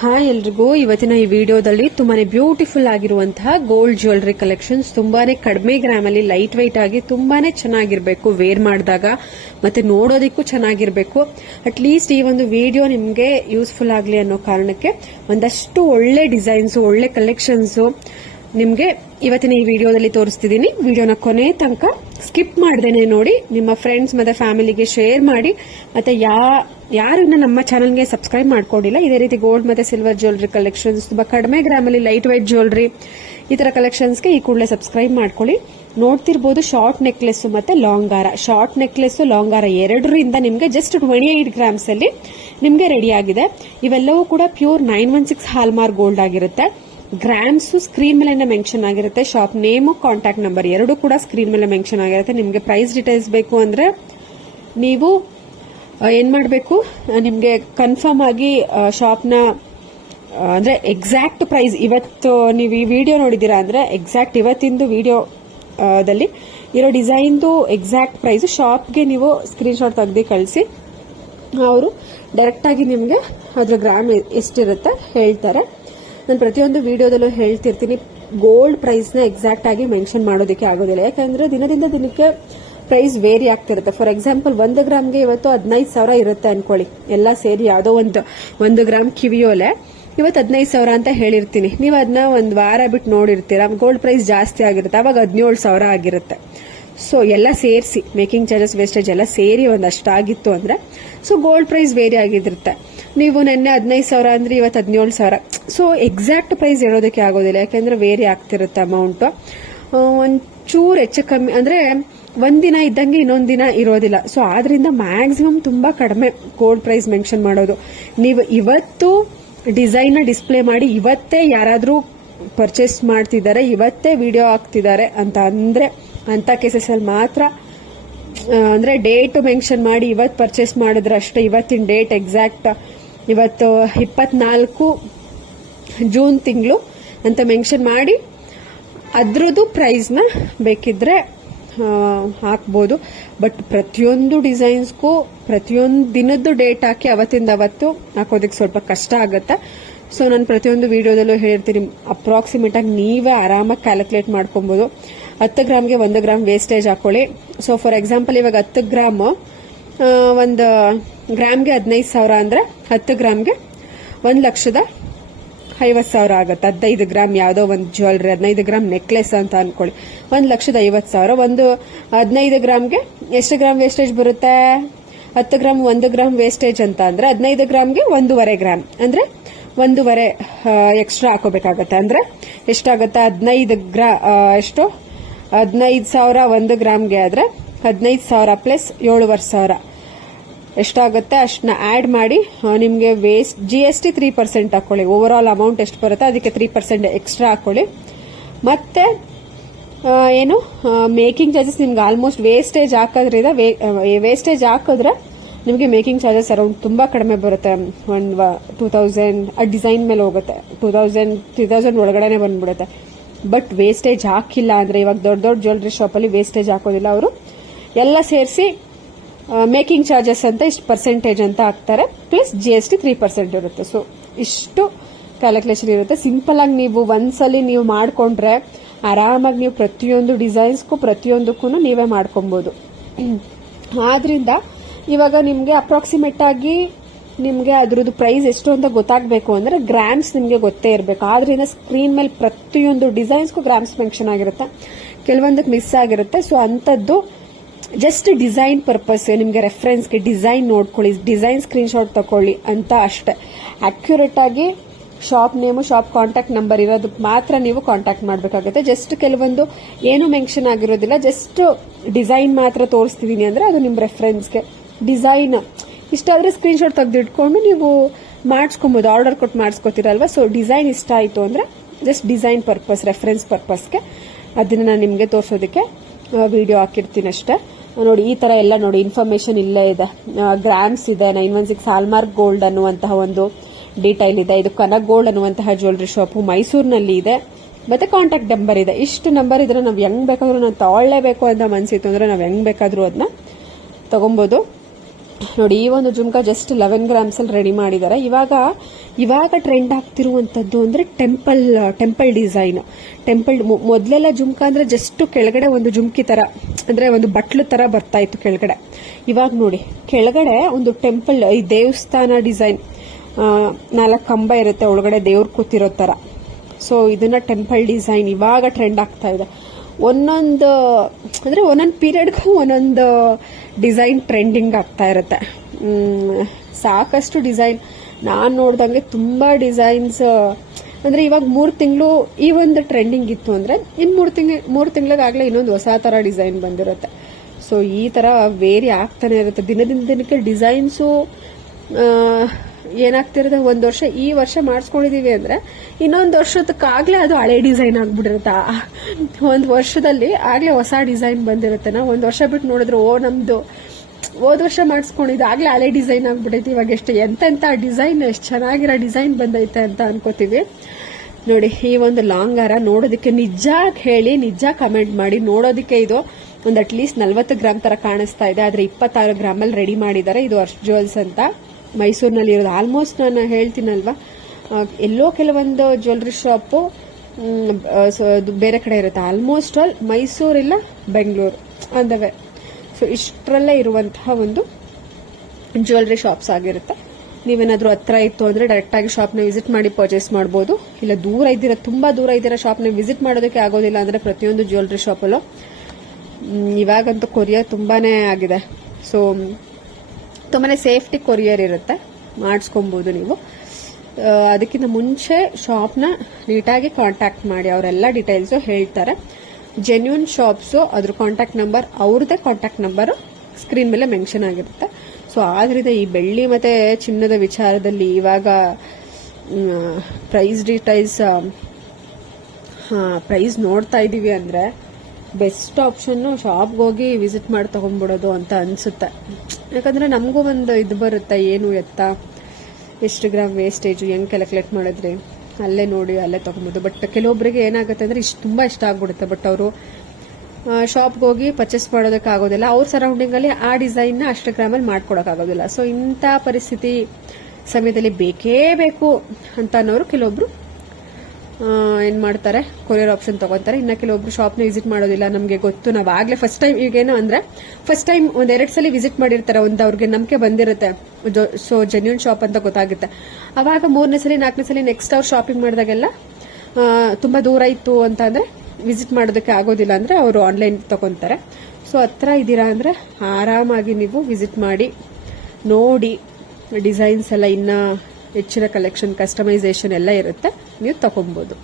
Hi ಎಲ್ರಿಗೂ. ಇವತ್ತಿನ ಈ ವಿಡಿಯೋದಲ್ಲಿ ತುಂಬಾನೇ ಬ್ಯೂಟಿಫುಲ್ ಆಗಿರುವಂತಹ ಗೋಲ್ಡ್ ಜ್ಯುವೆಲರಿ ಕಲೆಕ್ಷನ್ಸ್, ತುಂಬಾನೇ ಕಡಿಮೆ ಗ್ರಾಮ್ ಅಲ್ಲಿ ಲೈಟ್ ವೈಟ್ ಆಗಿ ತುಂಬಾನೇ ಚೆನ್ನಾಗಿರ್ಬೇಕು, ವೇರ್ ಮಾಡಿದಾಗ ಮತ್ತೆ ನೋಡೋದಕ್ಕೂ ಚೆನ್ನಾಗಿರ್ಬೇಕು. ಅಟ್ಲೀಸ್ಟ್ ಈ ಒಂದು ವಿಡಿಯೋ ನಿಮ್ಗೆ ಯೂಸ್ಫುಲ್ ಆಗಲಿ ಅನ್ನೋ ಕಾರಣಕ್ಕೆ ಒಂದಷ್ಟು ಒಳ್ಳೆ ಡಿಸೈನ್ಸ್, ಒಳ್ಳೆ ಕಲೆಕ್ಷನ್ಸ್ ನಿಮ್ಗೆ ಇವತ್ತಿನ ಈ ವಿಡಿಯೋದಲ್ಲಿ ತೋರಿಸ್ತಿದ್ದೀನಿ. ವಿಡಿಯೋನ ಕೊನೆ ತನಕ ಸ್ಕಿಪ್ ಮಾಡ್ದೇನೆ ನೋಡಿ, ನಿಮ್ಮ ಫ್ರೆಂಡ್ಸ್ ಮತ್ತೆ ಫ್ಯಾಮಿಲಿಗೆ ಶೇರ್ ಮಾಡಿ. ಮತ್ತೆ ಯಾರು ಇನ್ನು ನಮ್ಮ ಚಾನಲ್ಗೆ ಸಬ್ಸ್ಕ್ರೈಬ್ ಮಾಡ್ಕೊಂಡಿಲ್ಲ, ಇದೇ ರೀತಿ ಗೋಲ್ಡ್ ಮತ್ತೆ ಸಿಲ್ವರ್ ಜ್ಯುವೆಲರಿ ಕಲೆಕ್ಷನ್ಸ್, ತುಂಬಾ ಕಡಿಮೆ ಗ್ರಾಮ್ ಅಲ್ಲಿ ಲೈಟ್ ವೈಟ್ ಜ್ಯುವೆಲರಿ, ಈ ತರ ಕಲೆಕ್ಷನ್ಸ್ಗೆ ಈ ಕೂಡಲೇ ಸಬ್ಸ್ಕ್ರೈಬ್ ಮಾಡ್ಕೊಳ್ಳಿ. ನೋಡ್ತಿರ್ಬೋದು ಶಾರ್ಟ್ ನೆಕ್ಲೆಸ್ ಮತ್ತೆ ಲಾಂಗ್ ಹಾರ. ಶಾರ್ಟ್ ನೆಕ್ಲೆಸ್ ಲಾಂಗ್ ಹಾರ ಎರಡರಿಂದ ನಿಮ್ಗೆ ಜಸ್ಟ್ 28 ಗ್ರಾಮ್ಸ್ ಅಲ್ಲಿ ನಿಮ್ಗೆ ರೆಡಿ ಆಗಿದೆ. ಇವೆಲ್ಲವೂ ಕೂಡ ಪ್ಯೂರ್ 916 ಹಾಲ್ಮಾರ್ಕ್ ಗೋಲ್ಡ್ ಆಗಿರುತ್ತೆ. ಗ್ರಾಮ್ಸ್ ಸ್ಕ್ರೀನ್ ಮೇಲೆ ಮೆನ್ಷನ್ ಆಗಿರುತ್ತೆ. ಶಾಪ್ ನೇಮು, ಕಾಂಟ್ಯಾಕ್ಟ್ ನಂಬರ್ ಎರಡು ಕೂಡ ಸ್ಕ್ರೀನ್ ಮೇಲೆ ಮೆನ್ಷನ್ ಆಗಿರುತ್ತೆ. ನಿಮ್ಗೆ ಪ್ರೈಸ್ ಡೀಟೇಲ್ಸ್ ಬೇಕು ಅಂದ್ರೆ ನೀವು ಏನ್ ಮಾಡಬೇಕು, ನಿಮ್ಗೆ ಕನ್ಫರ್ಮ್ ಆಗಿ ಶಾಪ್ನ ಅಂದ್ರೆ ಎಕ್ಸಾಕ್ಟ್ ಪ್ರೈಸ್ ಇವತ್ತು ನೀವು ಈ ವಿಡಿಯೋ ನೋಡಿದೀರಾ ಅಂದ್ರೆ ಎಕ್ಸಾಕ್ಟ್ ಇವತ್ತಿಂದು ವಿಡಿಯೋದಲ್ಲಿ ಇರೋ ಡಿಸೈನ್ದು ಎಕ್ಸಾಕ್ಟ್ ಪ್ರೈಸ್ ಶಾಪ್ಗೆ ನೀವು ಸ್ಕ್ರೀನ್ ಶಾಟ್ ತೆಗೆದು ಕಳಿಸಿ, ಅವರು ಡೈರೆಕ್ಟ್ ಆಗಿ ನಿಮ್ಗೆ ಅದ್ರ ಗ್ರಾಮ್ ಎಷ್ಟಿರುತ್ತೆ ಹೇಳ್ತಾರೆ. ನಾನು ಪ್ರತಿಯೊಂದು ವಿಡಿಯೋದಲ್ಲೂ ಹೇಳ್ತಿರ್ತೀನಿ, ಗೋಲ್ಡ್ ಪ್ರೈಸ್ ನ ಎಕ್ಸಾಕ್ಟ್ ಆಗಿ ಮೆನ್ಷನ್ ಮಾಡೋದಕ್ಕೆ ಆಗೋದಿಲ್ಲ. ಯಾಕಂದ್ರೆ ದಿನದಿಂದ ದಿನಕ್ಕೆ ಪ್ರೈಸ್ ವೇರಿ ಆಗ್ತಿರುತ್ತೆ. ಫಾರ್ ಎಕ್ಸಾಂಪಲ್ 1 ಗ್ರಾಮ್ಗೆ ಇವತ್ತು 15,000 ಇರುತ್ತೆ ಅನ್ಕೊಳ್ಳಿ, ಎಲ್ಲ ಸೇರಿ ಯಾವುದೋ ಒಂದು ಗ್ರಾಮ್ ಕಿವಿಯೋಲೆ ಇವತ್ತು 15,000 ಅಂತ ಹೇಳಿರ್ತೀನಿ. ನೀವು ಅದನ್ನ ಒಂದು ವಾರ ಬಿಟ್ಟು ನೋಡಿರ್ತೀರಾ, ಗೋಲ್ಡ್ ಪ್ರೈಸ್ ಜಾಸ್ತಿ ಆಗಿರುತ್ತೆ, ಅವಾಗ 17,000 ಆಗಿರುತ್ತೆ. ಸೊ ಎಲ್ಲ ಸೇರಿಸಿ ಮೇಕಿಂಗ್ ಚಾರ್ಜಸ್, ವೇಸ್ಟೇಜ್ ಎಲ್ಲ ಸೇರಿ ಒಂದಷ್ಟಾಗಿತ್ತು ಅಂದ್ರೆ ಸೊ ಗೋಲ್ಡ್ ಪ್ರೈಸ್ ವೇರಿ ಆಗಿರುತ್ತೆ. ನೀವು ನೆನ್ನೆ 15,000 ಅಂದ್ರೆ ಇವತ್ತು 17,000. ಸೊ ಎಕ್ಸಾಕ್ಟ್ ಪ್ರೈಸ್ ಹೇಳೋದಕ್ಕೆ ಆಗೋದಿಲ್ಲ, ಯಾಕಂದ್ರೆ ವೇರಿ ಆಗ್ತಿರುತ್ತೆ ಅಮೌಂಟ್. ಒಂಚೂರು ಹೆಚ್ಚು ಕಮ್ಮಿ ಅಂದ್ರೆ ಒಂದಿನ ಇದ್ದಂಗೆ ಇನ್ನೊಂದ್ ದಿನ ಇರೋದಿಲ್ಲ. ಸೊ ಆದ್ರಿಂದ ಮ್ಯಾಕ್ಸಿಮಮ್ ತುಂಬಾ ಕಡಿಮೆ ಗೋಲ್ಡ್ ಪ್ರೈಸ್ ಮೆನ್ಷನ್ ಮಾಡೋದು. ನೀವು ಇವತ್ತು ಡಿಸೈನ್ ನ ಡಿಸ್ಪ್ಲೇ ಮಾಡಿ ಇವತ್ತೇ ಯಾರಾದ್ರೂ ಪರ್ಚೇಸ್ ಮಾಡ್ತಿದ್ದಾರೆ, ಇವತ್ತೇ ವಿಡಿಯೋ ಹಾಕ್ತಿದ್ದಾರೆ ಅಂತ ಅಂದ್ರೆ ಅಂತ ಕೇಸಸ್ ಅಲ್ಲಿ ಮಾತ್ರ ಅಂದ್ರೆ ಡೇಟ್ ಮೆನ್ಷನ್ ಮಾಡಿ ಇವತ್ತು ಪರ್ಚೇಸ್ ಮಾಡಿದ್ರೆ ಅಷ್ಟೇ. ಇವತ್ತಿನ ಡೇಟ್ ಎಕ್ಸಾಕ್ಟ್ ಇವತ್ತು 24 ಜೂನ್ ತಿಂಗಳು ಅಂತ ಮೆನ್ಷನ್ ಮಾಡಿ ಅದ್ರದ್ದು ಪ್ರೈಸ್ ನ ಬೇಕಿದ್ರೆ ಹಾಕ್ಬೋದು. ಬಟ್ ಪ್ರತಿಯೊಂದು ಡಿಸೈನ್ಸ್ಗೂ ಪ್ರತಿಯೊಂದು ದಿನದ್ದು ಡೇಟ್ ಹಾಕಿ ಅವತ್ತಿಂದ ಅವತ್ತು ಹಾಕೋದಕ್ಕೆ ಸ್ವಲ್ಪ ಕಷ್ಟ ಆಗುತ್ತೆ. ಸೊ ನಾನು ಪ್ರತಿಯೊಂದು ವಿಡಿಯೋದಲ್ಲೂ ಹೇಳ್ತೀನಿ, ಅಪ್ರಾಕ್ಸಿಮೇಟ್ ಆಗಿ ನೀವೇ ಆರಾಮಾಗಿ ಕ್ಯಾಲ್ಕುಲೇಟ್ ಮಾಡ್ಕೊಬಹುದು. 10 ಗ್ರಾಮ್ಗೆ 1 ಗ್ರಾಮ್ ವೇಸ್ಟೇಜ್ ಹಾಕೊಳ್ಳಿ. ಸೊ ಫಾರ್ ಎಕ್ಸಾಂಪಲ್ ಇವಾಗ 10 ಗ್ರಾಮ್ ಒಂದು ಗ್ರಾಮ್ಗೆ 15,000 ಅಂದ್ರೆ 10 ಗ್ರಾಮ್ಗೆ 1,50,000 ಆಗುತ್ತೆ. 15 ಗ್ರಾಮ್ ಯಾವುದೋ ಒಂದು ಜ್ಯುವೆಲರಿ, 15 ಗ್ರಾಮ್ ನೆಕ್ಲೆಸ್ ಅಂತ ಅನ್ಕೊಳ್ಳಿ, 1,50,000. ಒಂದು 15 ಗ್ರಾಮ್ಗೆ ಎಷ್ಟು ಗ್ರಾಮ್ ವೇಸ್ಟೇಜ್ ಬರುತ್ತೆ? 10 ಗ್ರಾಮ್ 1 ಗ್ರಾಮ್ ವೇಸ್ಟೇಜ್ ಅಂತ ಅಂದ್ರೆ 15 ಗ್ರಾಮ್ಗೆ 1.5 ಗ್ರಾಮ್ ಅಂದ್ರೆ 1.5 ಎಕ್ಸ್ಟ್ರಾ ಹಾಕೋಬೇಕಾಗತ್ತೆ. ಅಂದ್ರೆ ಎಷ್ಟಾಗತ್ತೆ? 15,000 1 ಗ್ರಾಮ್ಗೆ ಆದ್ರೆ 15,000 ಪ್ಲಸ್ 7,500 ಎಷ್ಟಾಗುತ್ತೆ ಅಷ್ಟನ್ನ ಆಡ್ ಮಾಡಿ ನಿಮ್ಗೆ GST 3% ಹಾಕೊಳ್ಳಿ. ಓವರ್ ಆಲ್ ಅಮೌಂಟ್ ಎಷ್ಟು ಬರುತ್ತೆ ಅದಕ್ಕೆ 3% ಎಕ್ಸ್ಟ್ರಾ ಹಾಕೊಳ್ಳಿ. ಮತ್ತೆ ಏನು ಮೇಕಿಂಗ್ ಚಾರ್ಜಸ್ ನಿಮ್ಗೆ ಆಲ್ಮೋಸ್ಟ್ ವೇಸ್ಟೇಜ್ ಹಾಕೋದ್ರಿಂದ ವೇಸ್ಟೇಜ್ ಹಾಕಿದ್ರೆ ನಿಮಗೆ ಮೇಕಿಂಗ್ ಚಾರ್ಜಸ್ ಅರೌಂಡ್ ತುಂಬಾ ಕಡಿಮೆ ಬರುತ್ತೆ. 2,000 ಡಿಸೈನ್ ಮೇಲೆ ಹೋಗುತ್ತೆ, 2,000-3,000 ಒಳಗಡೆನೆ ಬಂದ್ಬಿಡುತ್ತೆ. ಬಟ್ ವೇಸ್ಟೇಜ್ ಹಾಕಿಲ್ಲ ಅಂದ್ರೆ ಇವಾಗ ದೊಡ್ಡ ಜ್ಯುವೆಲರಿ ಶಾಪ್ ಅಲ್ಲಿ ವೇಸ್ಟೇಜ್ ಹಾಕೋದಿಲ್ಲ, ಅವರು ಎಲ್ಲ ಸೇರಿಸಿ ಮೇಕಿಂಗ್ ಚಾರ್ಜಸ್ ಅಂತ ಇಷ್ಟು ಪರ್ಸೆಂಟೇಜ್ ಅಂತ ಹಾಕ್ತಾರೆ, ಪ್ಲಸ್ GST 3% ಇರುತ್ತೆ. ಸೊ ಇಷ್ಟು ಕ್ಯಾಲ್ಕುಲೇಷನ್ ಇರುತ್ತೆ. ಸಿಂಪಲ್ ಆಗಿ ನೀವು ಒಂದ್ಸಲಿ ನೀವು ಮಾಡ್ಕೊಂಡ್ರೆ ಆರಾಮಾಗಿ ನೀವು ಪ್ರತಿಯೊಂದು ಡಿಸೈನ್ಸ್ಗೂ ಪ್ರತಿಯೊಂದಕ್ಕೂ ನೀವೇ ಮಾಡ್ಕೊಬಹುದು. ಆದ್ರಿಂದ ಇವಾಗ ನಿಮ್ಗೆ ಅಪ್ರಾಕ್ಸಿಮೇಟ್ ಆಗಿ ನಿಮ್ಗೆ ಅದ್ರದ್ದು ಪ್ರೈಸ್ ಎಷ್ಟು ಅಂತ ಗೊತ್ತಾಗಬೇಕು ಅಂದ್ರೆ ಗ್ರಾಮ್ಸ್ ನಿಮ್ಗೆ ಗೊತ್ತೇ ಇರಬೇಕು. ಆದ್ರಿಂದ ಸ್ಕ್ರೀನ್ ಮೇಲೆ ಪ್ರತಿಯೊಂದು ಡಿಸೈನ್ಸ್ಗೂ ಗ್ರಾಮ್ಸ್ ಮೆನ್ಷನ್ ಆಗಿರುತ್ತೆ, ಕೆಲವೊಂದಕ್ಕೆ ಮಿಸ್ ಆಗಿರುತ್ತೆ. ಸೊ ಅಂತದ್ದು ಜಸ್ಟ್ ಡಿಸೈನ್ ಪರ್ಪಸ್, ನಿಮ್ಗೆ ರೆಫರೆನ್ಸ್ಗೆ ಡಿಸೈನ್ ನೋಡ್ಕೊಳ್ಳಿ, ಡಿಸೈನ್ ಸ್ಕ್ರೀನ್ ಶಾಟ್ ತಕೊಳ್ಳಿ ಅಂತ ಅಷ್ಟೇ. ಅಕ್ಯುರೇಟ್ ಆಗಿ shop name, shop contact number ಇರೋದಕ್ಕೆ ಮಾತ್ರ ನೀವು ಕಾಂಟ್ಯಾಕ್ಟ್ ಮಾಡಬೇಕಾಗುತ್ತೆ. ಜಸ್ಟ್ ಕೆಲವೊಂದು ಏನು ಮೆನ್ಷನ್ ಆಗಿರೋದಿಲ್ಲ, ಜಸ್ಟ್ ಡಿಸೈನ್ ಮಾತ್ರ ತೋರಿಸ್ತಿದೀನಿ ಅಂದ್ರೆ ಅದು ನಿಮ್ ರೆಫರೆನ್ಸ್ಗೆ. ಡಿಸೈನ್ ಇಷ್ಟ ಆದ್ರೆ ಸ್ಕ್ರೀನ್ ಶಾಟ್ ತೆಗೆದು ಇಟ್ಕೊಂಡು ನೀವು ಮಾಡಿಸ್ಕೊಬಹುದು, ಆರ್ಡರ್ ಕೊಟ್ಟು ಮಾಡಿಸ್ಕೊತೀರಲ್ವಾ. ಸೊ ಡಿಸೈನ್ ಇಷ್ಟ ಆಯ್ತು ಅಂದ್ರೆ ಜಸ್ಟ್ ಡಿಸೈನ್ ಪರ್ಪಸ್, ರೆಫರೆನ್ಸ್ ಪರ್ಪಸ್ಗೆ ಅದನ್ನ ನಾನು ನಿಮ್ಗೆ ತೋರಿಸೋದಕ್ಕೆ ವಿಡಿಯೋ ಹಾಕಿರ್ತೀನಿ ಅಷ್ಟೇ. ನೋಡಿ ಈ ತರ ಎಲ್ಲ ನೋಡಿ ಇನ್ಫಾರ್ಮೇಶನ್ ಇಲ್ಲೇ ಇದೆ. ಗ್ರಾಮ್ಸ್ ಇದೆ, 916 ಹಾಲ್ಮಾರ್ಕ್ ಗೋಲ್ಡ್ ಅನ್ನುವಂತಹ ಒಂದು ಡೀಟೈಲ್ ಇದೆ. ಇದು ಕನಕ್ ಗೋಲ್ಡ್ ಅನ್ನುವಂತಹ ಜ್ಯುವೆಲರಿ ಶಾಪ್ ಮೈಸೂರಿನಲ್ಲಿ ಇದೆ. ಮತ್ತೆ ಕಾಂಟ್ಯಾಕ್ಟ್ ನಂಬರ್ ಇದೆ. ಇಷ್ಟು ನಂಬರ್ ಇದ್ರೆ ನಾವು ಹೆಂಗ್ ಬೇಕಾದ್ರೂ ನಾವು ತಗೊಳ್ಳೇಬೇಕು ಅಂತ ಮನ್ಸಿತ್ತು ಅಂದ್ರೆ ನಾವು ಹೆಂಗ್ ಬೇಕಾದ್ರೂ ಅದನ್ನ ತಗೊಬಹುದು. ನೋಡಿ, ಈ ಒಂದು ಜುಮ್ಕಾ ಜಸ್ಟ್ 11 ಗ್ರಾಮ್ಸ್ ಅಲ್ಲಿ ರೆಡಿ ಮಾಡಿದ್ದಾರೆ. ಇವಾಗ ಟ್ರೆಂಡ್ ಆಗ್ತಿರುವಂತದ್ದು ಅಂದ್ರೆ ಟೆಂಪಲ್ ಡಿಸೈನ್. ಮೊದಲೆಲ್ಲ ಜುಮ್ಕಾ ಅಂದ್ರೆ ಜಸ್ಟ್ ಕೆಳಗಡೆ ಒಂದು ಜುಮ್ಕಿ ತರ, ಅಂದ್ರೆ ಒಂದು ಬಟ್ಲು ತರ ಬರ್ತಾ ಇತ್ತು ಕೆಳಗಡೆ. ಇವಾಗ ನೋಡಿ, ಕೆಳಗಡೆ ಒಂದು ಟೆಂಪಲ್, ಈ ದೇವಸ್ಥಾನ ಡಿಸೈನ್, 4 ಕಂಬ ಇರುತ್ತೆ, ಒಳಗಡೆ ದೇವ್ರು ಕೂತಿರೋ ತರ. ಸೊ ಇದನ್ನ ಟೆಂಪಲ್ ಡಿಸೈನ್ ಇವಾಗ ಟ್ರೆಂಡ್ ಆಗ್ತಾ ಇದೆ. ಒಂದೊಂದು ಪೀರಿಯಡ್ಗೂ ಒಂದೊಂದು ಡಿಸೈನ್ ಟ್ರೆಂಡಿಂಗ್ ಆಗ್ತಾ ಇರುತ್ತೆ. ಸಾಕಷ್ಟು ಡಿಸೈನ್ ನಾನು ನೋಡ್ದಂಗೆ ತುಂಬಾ ಡಿಸೈನ್ಸ್. ಅಂದ್ರೆ ಇವಾಗ 3 ತಿಂಗಳು ಈ ಒಂದು ಟ್ರೆಂಡಿಂಗ್ ಇತ್ತು ಅಂದ್ರೆ ಇನ್ 3 ತಿಂಗಳಿಗಾಗ್ಲೇ ಇನ್ನೊಂದು ಹೊಸ ತರ ಡಿಸೈನ್ ಬಂದಿರುತ್ತೆ. ಸೊ ಈ ತರ ವೇರಿ ಆಗ್ತಾನೆ ಇರುತ್ತೆ ದಿನದಿಂದ ದಿನಕ್ಕೆ ಡಿಸೈನ್ಸು. ಏನಾಗ್ತಿರುತ್ತೆ, ಈ ವರ್ಷ ಮಾಡಿಸ್ಕೊಂಡಿದೀವಿ ಅಂದ್ರೆ ಇನ್ನೊಂದು ವರ್ಷದಕ್ಕಾಗ್ಲೇ ಅದು ಹಳೆ ಡಿಸೈನ್ ಆಗ್ಬಿಟ್ಟಿರುತ್ತೆ. ಒಂದು ವರ್ಷದಲ್ಲಿ ಆಗ್ಲೇ ಹೊಸ ಡಿಸೈನ್ ಬಂದಿರುತ್ತೆ. ನಾವು ಒಂದು ವರ್ಷ ಬಿಟ್ಟು ನೋಡಿದ್ರೆ ನಮ್ದು ಹೋದ ವರ್ಷ ಮಾಡಿಸ್ಕೊಂಡಿದ್ದು ಆಗ್ಲೇ ಹಳೆ ಡಿಸೈನ್ ಆಗ್ಬಿಟ್ಟೈತಿ. ಇವಾಗ ಎಂತೆಂತ ಡಿಸೈನ್, ಎಷ್ಟು ಚೆನ್ನಾಗಿರೋ ಡಿಸೈನ್ ಬಂದೈತೆ ಅಂತ ಅನ್ಕೋತೀವಿ. ನೋಡಿ, ಈ ಒಂದು ಲಾಂಗ್ ಹಾರ ನೋಡೋದಕ್ಕೆ ನಿಜ ಕಮೆಂಟ್ ಮಾಡಿ. ನೋಡೋದಕ್ಕೆ ಇದು ಒಂದು ಅಟ್ಲೀಸ್ಟ್ 40 ಗ್ರಾಮ್ ತರ ಕಾಣಿಸ್ತಾ ಇದೆ, ಆದ್ರೆ 26 ಗ್ರಾಮ್ ಅಲ್ಲಿ ರೆಡಿ ಮಾಡಿದ್ದಾರೆ. ಇದು ಹರ್ಷ್ ಜ್ಯುವೆಲ್ಸ್ ಅಂತ ಮೈಸೂರಿನಲ್ಲಿ ಇರೋದು. ಆಲ್ಮೋಸ್ಟ್ ನಾನು ಹೇಳ್ತೀನಲ್ವಾ, ಎಲ್ಲೋ ಕೆಲವೊಂದು ಜ್ಯುವೆಲ್ರಿ ಶಾಪು ಬೇರೆ ಕಡೆ ಇರುತ್ತೆ. ಆಲ್ಮೋಸ್ಟ್ ಆಲ್ ಮೈಸೂರಿಲ್ಲ ಬೆಂಗಳೂರು ಅಂದವೆ. ಸೊ ಇಷ್ಟರಲ್ಲೇ ಇರುವಂತಹ ಒಂದು ಜ್ಯುವೆಲ್ರಿ ಶಾಪ್ಸ್ ಆಗಿರುತ್ತೆ. ನೀವೇನಾದ್ರೂ ಹತ್ರ ಇತ್ತು ಅಂದ್ರೆ ಡೈರೆಕ್ಟ್ ಆಗಿ ಶಾಪ್ನ ವಿಸಿಟ್ ಮಾಡಿ ಪರ್ಚೇಸ್ ಮಾಡಬಹುದು. ಇಲ್ಲ ತುಂಬಾ ದೂರ ಇದ್ದೀರಾ, ಶಾಪ್ನ ವಿಸಿಟ್ ಮಾಡೋದಕ್ಕೆ ಆಗೋದಿಲ್ಲ ಅಂದ್ರೆ ಪ್ರತಿಯೊಂದು ಜ್ಯುವೆಲ್ರಿ ಶಾಪಲ್ಲೂ ಇವಾಗಂತೂ ಕೊರಿಯರ್ ತುಂಬಾನೇ ಆಗಿದೆ. ಸೊ ತುಂಬಾನೇ ಸೇಫ್ಟಿ ಕೊರಿಯರ್ ಇರುತ್ತೆ, ಮಾಡಿಸ್ಕೊಬಹುದು ನೀವು. ಅದಕ್ಕಿಂತ ಮುಂಚೆ ಶಾಪ್ನ ನೀಟಾಗಿ ಕಾಂಟ್ಯಾಕ್ಟ್ ಮಾಡಿ, ಅವರೆಲ್ಲ ಡೀಟೇಲ್ಸ್ ಹೇಳ್ತಾರೆ. ಜೆನ್ಯೂನ್ ಶಾಪ್ಸು, ಅದ್ರ ಕಾಂಟ್ಯಾಕ್ಟ್ ನಂಬರ್, ಅವ್ರದ್ದೇ ಕಾಂಟ್ಯಾಕ್ಟ್ ನಂಬರ್ ಸ್ಕ್ರೀನ್ ಮೇಲೆ ಮೆನ್ಷನ್ ಆಗಿರುತ್ತೆ. ಸೊ ಆದ್ರಿಂದ ಈ ಬೆಳ್ಳಿ ಮತ್ತೆ ಚಿನ್ನದ ವಿಚಾರದಲ್ಲಿ ಇವಾಗ ಪ್ರೈಸ್ ನೋಡ್ತಾ ಇದೀವಿ ಅಂದ್ರೆ ಬೆಸ್ಟ್ ಆಪ್ಷನ್ ಶಾಪ್ಗೆ ಹೋಗಿ ವಿಸಿಟ್ ಮಾಡಿ ತಗೊಂಡ್ಬಿಡೋದು ಅಂತ ಅನ್ಸುತ್ತೆ. ಯಾಕಂದ್ರೆ ನಮಗೂ ಒಂದು ಇದು ಬರುತ್ತೆ, ಏನು ಎತ್ತ ಎಷ್ಟು ಗ್ರಾಮ್ ವೇಸ್ಟೇಜ್ ಹೆಂಗ್ ಕ್ಯಾಲ್ಕುಲೇಟ್ ಮಾಡಿದ್ರಿ ಅಲ್ಲೇ ನೋಡಿ ಅಲ್ಲೇ ತಗೊಬೋದು. ಬಟ್ ಕೆಲವೊಬ್ಬರಿಗೆ ಏನಾಗುತ್ತೆ ಅಂದ್ರೆ ತುಂಬಾ ಇಷ್ಟ ಆಗ್ಬಿಡುತ್ತೆ, ಬಟ್ ಅವರು ಶಾಪ್ಗೆ ಹೋಗಿ ಪರ್ಚೇಸ್ ಮಾಡೋದಕ್ಕೆ ಆಗೋದಿಲ್ಲ. ಅವ್ರ ಸರೌಂಡಿಂಗ್ ಅಲ್ಲಿ ಆ ಡಿಸೈನ್ ನ ಅಷ್ಟು ಗ್ರಾಮಲ್ಲಿ ಮಾಡ್ಕೊಡಕ್ ಆಗೋದಿಲ್ಲ. ಸೊ ಇಂಥ ಪರಿಸ್ಥಿತಿ ಸಮಯದಲ್ಲಿ ಬೇಕೇ ಬೇಕು ಅಂತ ಅನ್ನೋರು ಕೆಲವೊಬ್ರು ಏನ್ ಮಾಡ್ತಾರೆ, ಕೊರಿಯರ್ ಆಪ್ಷನ್ ತಗೋತಾರೆ. ಇನ್ನ ಕೆಲವೊಬ್ರು ಶಾಪ್ನ ವಿಸಿಟ್ ಮಾಡೋದಿಲ್ಲ. ನಮಗೆ ಗೊತ್ತು, ನಾವ್ ಆಗ್ಲೇ ಫಸ್ಟ್ ಟೈಮ್, ಈಗೇನು ಅಂದ್ರೆ ಫಸ್ಟ್ ಟೈಮ್ 1-2 ಸಲ ವಿಸಿಟ್ ಮಾಡಿರ್ತಾರೆ, ಅವ್ರಿಗೆ ನಂಬಿಕೆ ಬಂದಿರುತ್ತೆ. ಸೊ ಜೆನ್ಯೂನ್ ಶಾಪ್ ಅಂತ ಗೊತ್ತಾಗುತ್ತೆ. ಅವಾಗ 3ನೇ ಸಲ 4ನೇ ಸಲ ನೆಕ್ಸ್ಟ್ ಅವ್ರು ಶಾಪಿಂಗ್ ಮಾಡಿದಾಗೆಲ್ಲ ತುಂಬಾ ದೂರ ಇತ್ತು ಅಂತ ಅಂದ್ರೆ ವಿಸಿಟ್ ಮಾಡೋದಕ್ಕೆ ಆಗೋದಿಲ್ಲ ಅಂದ್ರೆ ಅವರು ಆನ್ಲೈನ್ ತಗೊಂತಾರೆ. ಸೊ ಹತ್ರ ಇದ್ದೀರಾ ಅಂದ್ರೆ ಆರಾಮಾಗಿ ನೀವು ವಿಸಿಟ್ ಮಾಡಿ ನೋಡಿ, ಡಿಸೈನ್ಸ್ ಎಲ್ಲ ಇನ್ನ ಹೆಚ್ಚಿನ ಕಲೆಕ್ಷನ್, ಕಸ್ಟಮೈಸೇಷನ್ ಎಲ್ಲ ಇರುತ್ತೆ, ನೀವು ತಗೊಬಹುದು.